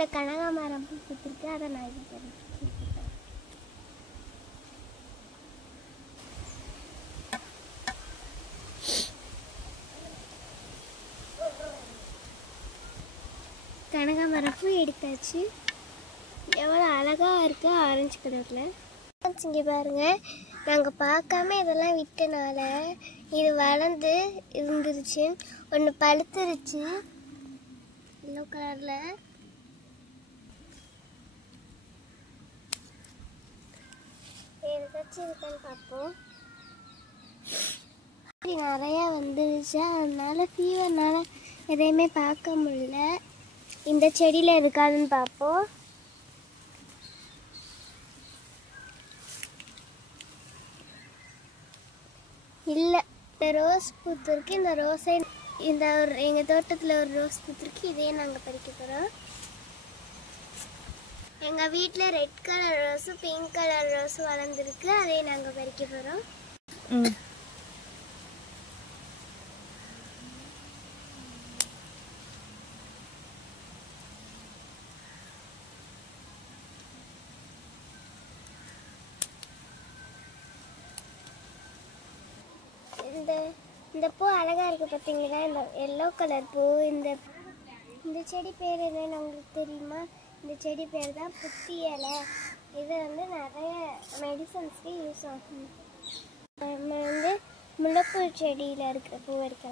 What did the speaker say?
வீட்டில் கனகாமரம் பூ பூத்திருக்கு, அதை நான் இது தரேன். கனகாமரம் பூ எடுத்தாச்சு. எவ்வளோ அழகாக இருக்குது ஆரஞ்சு கலரில். இங்கே பாருங்கள், நாங்கள் பார்க்காம இதெல்லாம் விட்டனால இது வளர்ந்து இருந்துருச்சு. ஒன்று பழுத்துருச்சு எல்லோ கலரில். ஏதாச்சும் இருக்கான்னு பார்ப்போம். நிறையா வந்துருச்சு, அதனால ஃபீவர்னால எதையுமே பார்க்க முடியல. இந்த செடியில் இருக்காதுன்னு பார்ப்போம். இல்லை, இந்த ரோஸ் பூத்திருக்கு. இந்த ரோஸை இந்த எங்கள் தோட்டத்தில் ஒரு ரோஸ் பூத்திருக்கு, இதையே நாங்கள் பறிக்க போகிறோம். எங்கள் வீட்டில் ரெட் கலர் ரோஸும் பிங்க் கலர் ரோஸும் வளர்ந்துருக்கு, அதையே நாங்கள் பறிக்க போகிறோம். இந்த பூ அழகாக இருக்குது பார்த்தீங்களா, இந்த எல்லோ கலர் பூ. இந்த செடி பேர் என்னன்னு உங்களுக்கு தெரியுமா? இந்த செடி பேர் தான் புத்தி இலை. இது வந்து நிறைய மெடிசன்ஸ்க்கு யூஸ் ஆகும். நம்ம வந்து முல்லைப்பூ செடியில் இருக்கிற பூ எடுக்கலாம்.